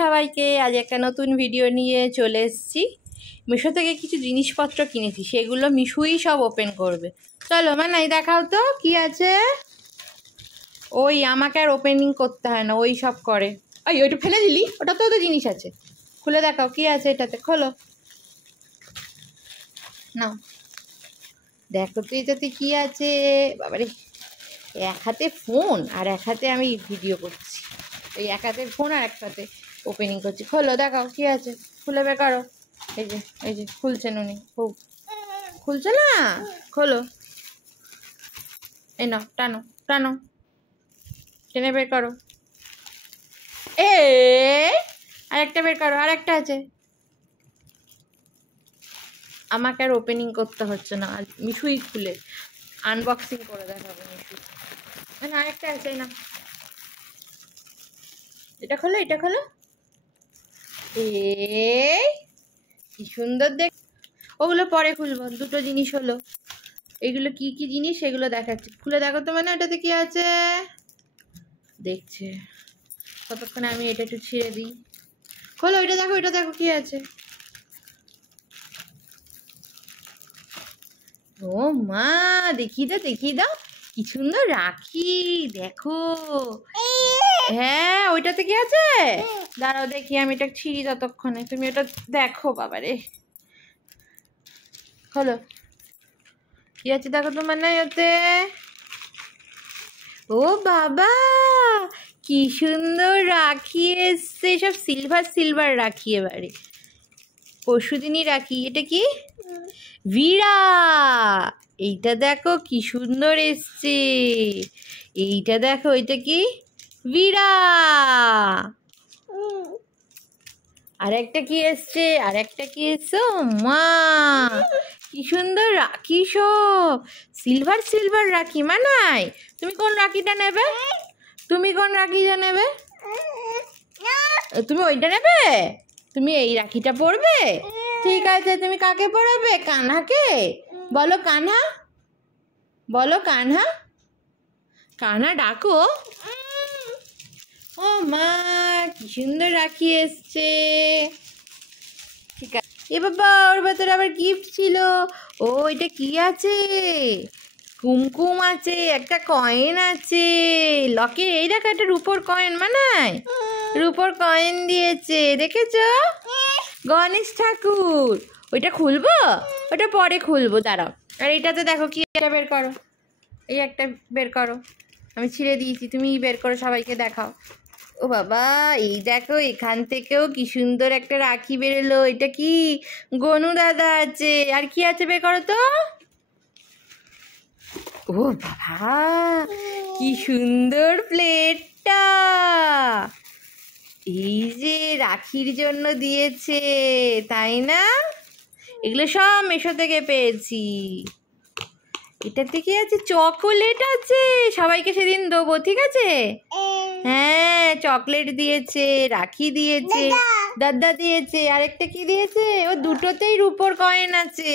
সবাইকে, আজ একটা নতুন ভিডিও নিয়ে চলে এসেছি। মিশো থেকে কিছু জিনিসপত্র কিনেছি, সেগুলো মিশুই সব ওপেন করবে। চলো মানাই, দেখাও তো কি আছে। ওই আমাকে আর ওপেনিং করতে হয় না, ওই সব করে। ওই ওইটা ফেলে দিলি, ওটা তো জিনিস আছে। খুলে দেখাও কি আছে এটাতে, খোলো। নাও দেখো তো এটাতে কি আছে। বাবারে, এক হাতে ফোন আর এক হাতে আমি ভিডিও করছি। এই এক হাতে ফোন আর এক হাতে ওপেনিং করছি। খোলো দেখাও কি আছে, খুলে বের করো। এই যে খুলছে নুনি, খুব খুলছে না। খোলো, এই নাও, টানো টানো, টেনে বের করো। আরেকটা বের করো, আরেকটা আছে। আমাকে আর ওপেনিং করতে হচ্ছে না, মিশুই খুলে আনবক্সিং করে দেখাবে মিশু। না আরেকটা আছে না, এটা খোলো, এটা খোলো। কি সুন্দর দেখ। ওগুলো পরে খুলবো, দুটো জিনিস হলো। এগুলো কি কি জিনিস সেগুলো দেখাচ্ছি, খুলে দেখো তো। মানে ওটাতে কি আছে দেখছে ততক্ষণে আমি এটা একটু ছিঁড়ে দিই। খোলো, এটা দেখো, এটা দেখো কি আছে। ও মা, দেখিয়ে দাও, দেখিয়ে দাও, কি সুন্দর রাখি দেখো। হ্যাঁ, ওইটাতে কি আছে দাঁড়াও দেখি, আমি এটা ছিঁড়ি ততক্ষণে, তুমি ওটা দেখো। বাবারে, খোলো কি আছে দেখো তো। মানে ওতে, ও বাবা, কি সুন্দর রাখি এসছে। সব সিলভার সিলভার রাখি এবারে, পরশুদিনই রাখি। এটা কি ভিড়া, এইটা দেখো কি সুন্দর এসছে। এইটা দেখো, এটা কি ভিড়া। আর একটা কি এসছে, আর একটা কি এসছে। মা, কি সুন্দর রাখি, সব সিলভার সিলভার রাখি। মানাই, তুমি কোন রাখিটা নেবে? তুমি কোন রাখিটা নেবে? তুমি ওইটা নেবে? তুমি এই রাখিটা পরবে? ঠিক আছে, তুমি কাকে পরাবে? কানহাকে বলো। কানহা বলো, কানহা, কানহা ডাকো। ও মা, কি সুন্দর রাখি এসছে। ঠিক আছে, এ বাবা, ওর ভেতরে আবার গিফট ছিল। ও এটা কি আছে? কুমকুম আছে, একটা কয়েন আছে লকে। এই দেখো, একটা রূপোর কয়েন। মানায় রূপোর কয়েন দিয়েছে, দেখেছো? গণেশ ঠাকুর। ওইটা খুলবো, ওটা পরে খুলবো, দাঁড়াও। আর এইটাতে দেখো কি একটা বের করো, এই একটা বের করো। আমি ছিঁড়ে দিয়েছি, তুমি বের করো, সবাইকে দেখাও। ও বাবা, এই দেখো, এখান থেকেও কি সুন্দর একটা রাখি বেরোলো। এটা কি গনু দাদা আছে। আর কি আছে বের করো তো। ও বাবা, কি সুন্দর প্লেটটা। এই যে রাখির জন্য দিয়েছে, তাই না? এগুলো সব মিশো থেকে পেয়েছি। এটাতে কি আছে? চকোলেট আছে, সবাইকে সেদিন দেবো, ঠিক আছে? হ্যাঁ, চকলেট দিয়েছে, রাখি দিয়েছে, দাদা দিয়েছে। আরেকটা কি দিয়েছে? ও দুটোতেই রূপোর কয়েন আছে,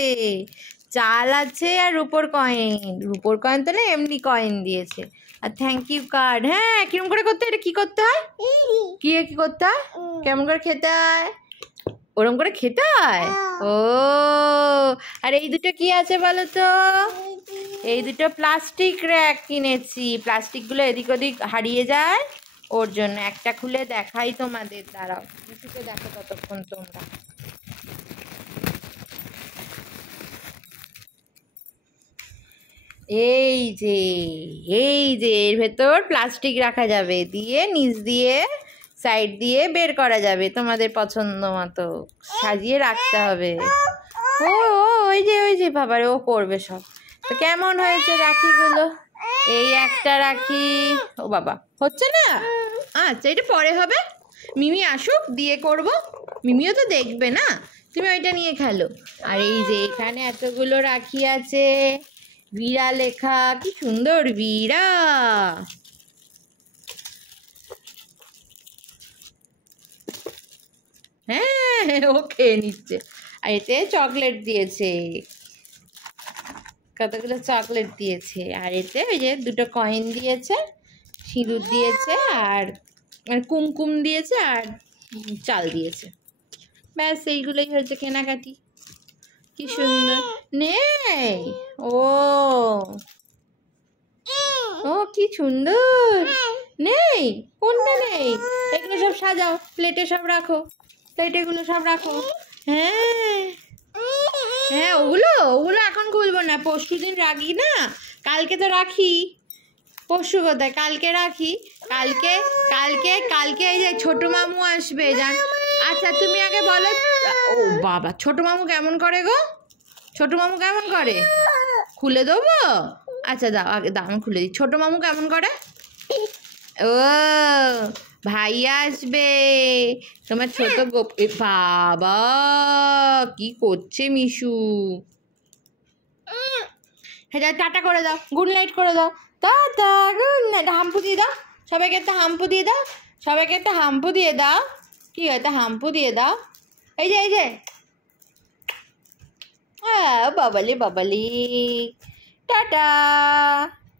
চাল আছে আর রূপোর কয়েন। রূপোর কয়েন তো না, এমনি কয়েন দিয়েছে। আর থ্যাংক ইউ কার্ড। হ্যাঁ, কিরম করে করতে হয়? এটা কি করতে হয়? কি কি করতে হয়? কেমন করে খেতে হয়? ওরম করে খেতে হয়। ও, আর এই দুটো কি আছে বলো তো? এই দুটো প্লাস্টিক র্যাক কিনেছি। প্লাস্টিকগুলো এদিক ওদিক হারিয়ে যায়, ওর জন্য। একটা খুলে দেখাই তোমাদের, দাঁড়াও, কিছুকে দেখো ততক্ষণ তোমরা। এই যে, এই যে এর ভেতর প্লাস্টিক রাখা যাবে, দিয়ে নিচ দিয়ে সাইড দিয়ে বের করা যাবে তোমাদের পছন্দ মতো, সাজিয়ে রাখতে হবে। ও ওই যে, ওই যে বাবারে, ও করবে সব। তো কেমন হয়েছে রাখিগুলো? এই একটা রাখি। ও বাবা, হচ্ছে না। আচ্ছা, এটা পরে হবে, মিমি আসুক দিয়ে করব। মিমিও তো দেখবে না, তুমি ওইটা নিয়ে খেলো। আর এই যে এখানে এতগুলো রাখি আছে, বীরা লেখা, কি সুন্দর বীরা। হ্যাঁ, ও খেয়ে নিচ্ছে। আর এতে চকলেট দিয়েছে, কতগুলো চকলেট দিয়েছে। আর এতে ওই যে দুটো কয়েন দিয়েছে, সিঁদুর দিয়েছে, আর কুমকুম দিয়েছে, আর চাল দিয়েছে। ব্যাস এইগুলোই হয়েছে কেনাকাটি। কি সুন্দর। নেই ও ও কি সুন্দর। নেই কোনটা নেই? এগুলো সব সাজাও, প্লেটে সব রাখো, প্লেটেগুলো সব রাখো। হ্যাঁ হ্যাঁ, ওগুলো ওগুলো এখন খুলবো না, পরশু দিন রাখি না, কালকে তো রাখি। পরশু কোথায়, কালকে রাখি। কালকে কালকে কালকে এই যে ছোট মামু আসবে জান। আচ্ছা তুমি আগে বলো। ও বাবা, ছোট মামু কেমন করে গো? ছোট মামু কেমন করে? খুলে দেবো? আচ্ছা দাও, আগে দাও, আমি খুলে দিই। ছোট মামু কেমন করে? ও ভাইয়া আসবে, তোমার ছোট বাবা কি করছে মিশু? হ্যাঁ টাটা করে দাও, গুড নাইট করে দাও। টাটা গুড নাইট, হাম্পু দিয়ে দাও সবাইকে, একটা হাম্পু দিয়ে দাও সবাইকে, একটা হাম্পু দিয়ে দাও। কি হয়, একটা হাম্পু দিয়ে দাও। এই যে হ্যাঁ বাবালি বাবালি, টাটা।